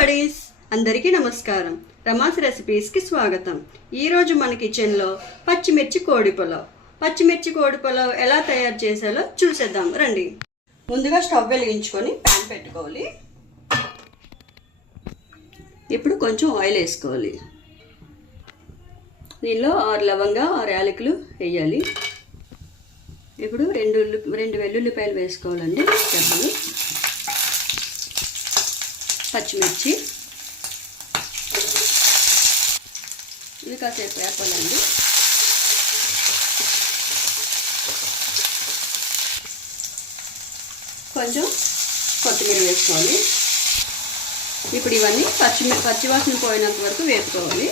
Buddies అందరికీ నమస్కారం. రమాస్ రెసిపీస్కి స్వాగతం. ఈరోజు మన కిచెన్లో పచ్చిమిర్చి కోడి పులావ్ ఎలా తయారు చేసాలో చూసేద్దాం రండి. ముందుగా స్టవ్ వెలిగించుకొని ప్యాన్ పెట్టుకోవాలి. ఇప్పుడు కొంచెం ఆయిల్ వేసుకోవాలి. దీనిలో 6 లవంగా 6 యాలకులు వేయాలి. ఇప్పుడు రెండు వెల్లుల్లిపాయలు వేసుకోవాలండి. డబ్బులు పచ్చిమిర్చి ఇది కాసేపు వేపాలండి. కొంచెం కొత్తిమీర వేసుకోవాలి. ఇప్పుడు ఇవన్నీ పచ్చివాసన పోయినంత వరకు వేపుకోవాలి.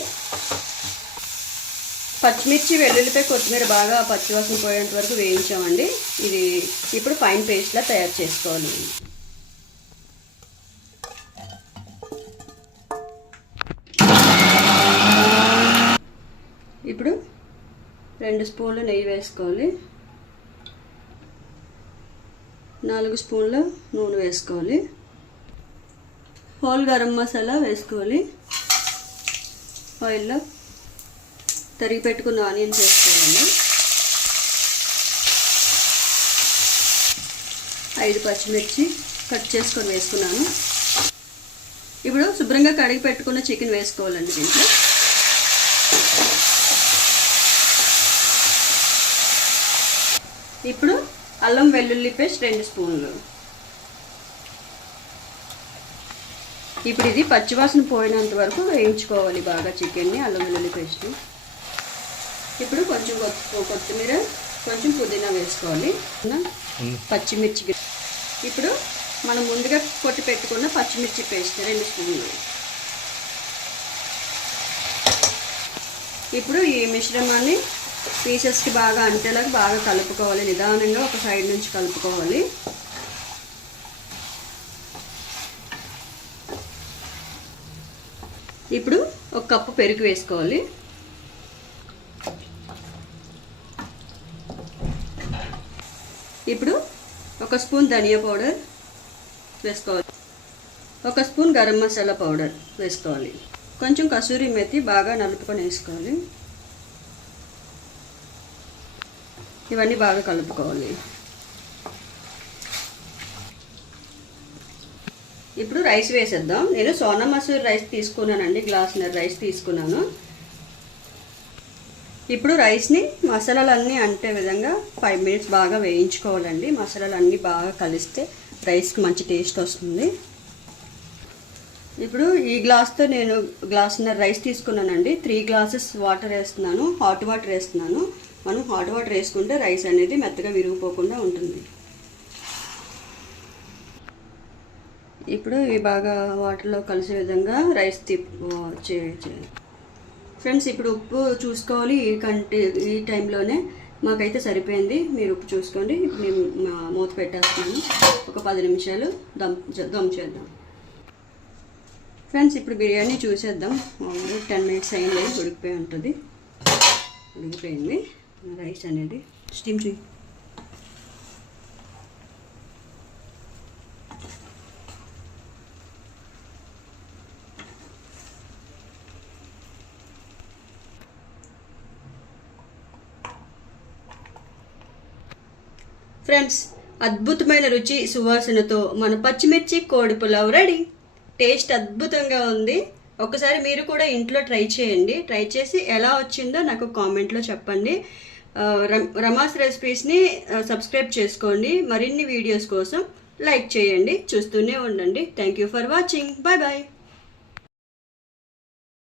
పచ్చిమిర్చి వెల్లుల్లిపై కొత్తిమీర బాగా పచ్చివాసన పోయేంత వరకు వేయించామండి. ఇది ఇప్పుడు ఫైన్ పేస్ట్లా తయారు చేసుకోవాలి. ఇప్పుడు 2 స్పూన్లు నెయ్యి వేసుకోవాలి. 4 స్పూన్ల నూనె వేసుకోవాలి. హోల్ గరం మసాలా వేసుకోవాలి. ఆయిల్లో తరిగి పెట్టుకున్న ఆనియన్స్ వేసుకోవాలండి. 5 పచ్చిమిర్చి కట్ చేసుకొని వేసుకున్నాను. ఇప్పుడు శుభ్రంగా కడిగి పెట్టుకున్న చికెన్ వేసుకోవాలండి. దీంట్లో ఇప్పుడు అల్లం వెల్లుల్లి పేస్ట్ 2 స్పూన్లు. ఇప్పుడు ఇది పచ్చివాసన పోయినంత వరకు వేయించుకోవాలి బాగా చికెన్ని, అల్లం వెల్లుల్లి పేస్ట్. ఇప్పుడు కొంచెం కొత్తిమీర, కొంచెం పుదీనా వేసుకోవాలి. పచ్చిమిర్చి. ఇప్పుడు మనం ముందుగా కొట్టి పెట్టుకున్న పచ్చిమిర్చి పేస్ట్ 2 స్పూన్లు. ఇప్పుడు ఈ మిశ్రమాన్ని పీసెస్కి బాగా అంటేలాగా బాగా కలుపుకోవాలి. నిదానంగా ఒక సైడ్ నుంచి కలుపుకోవాలి. ఇప్పుడు 1 కప్పు పెరుగు వేసుకోవాలి. ఇప్పుడు 1 స్పూన్ ధనియా పౌడర్ వేసుకోవాలి. 1 స్పూన్ గరం మసాలా పౌడర్ వేసుకోవాలి. కొంచెం కసూరి మెతి బాగా నలుపుకొని వేసుకోవాలి. ఇవన్నీ బాగా కలుపుకోవాలి. ఇప్పుడు రైస్ వేసేద్దాం. నేను సోనా మసూరి రైస్ తీసుకున్నానండి. గ్లాసున్నర రైస్ తీసుకున్నాను. ఇప్పుడు రైస్ని మసాలాలన్నీ అంటే విధంగా 5 మినిట్స్ బాగా వేయించుకోవాలండి. మసాలాలన్నీ బాగా కలిస్తే రైస్కి మంచి టేస్ట్ వస్తుంది. ఇప్పుడు ఈ గ్లాస్తో నేను గ్లాసున్నర రైస్ తీసుకున్నానండి. 3 గ్లాసెస్ వాటర్ వేస్తున్నాను. హాట్ వాటర్ వేస్తున్నాను. మనం హాట్ వాటర్ వేసుకుంటే రైస్ అనేది మెత్తగా విరిగిపోకుండా ఉంటుంది. ఇప్పుడు ఇవి బాగా వాటర్లో కలిసే విధంగా రైస్ ఫ్రెండ్స్ ఇప్పుడు ఉప్పు చూసుకోవాలి. ఈ టైంలోనే మాకైతే సరిపోయింది. మీరు ఉప్పు చూసుకోండి. మేము మూత పెట్టేస్తున్నాను. ఒక 10 నిమిషాలు దమ్ చేద్దాం. ఫ్రెండ్స్ ఇప్పుడు బిర్యానీ చూసేద్దాం. 10 మినిట్స్ అయింది. ఉడికిపోయి ఉంటుంది. ఉడికిపోయింది రైస్ అనేది. స్టీమ్ చేయి. ఫ్రెండ్స్ అద్భుతమైన రుచి సువాసనతో మన పచ్చిమిర్చి కోడి పులావ్ రెడీ. టేస్ట్ అద్భుతంగా ఉంది. ఒకసారి మీరు కూడా ఇంట్లో ట్రై చేయండి. ట్రై చేసి ఎలా వచ్చిందో నాకు కామెంట్లో చెప్పండి. రమాస్ రెసిపీస్ని సబ్స్క్రైబ్ చేసుకోండి. మరిన్ని వీడియోస్ కోసం లైక్ చేయండి. చూస్తూనే ఉండండి. Thank you for watching. Bye bye.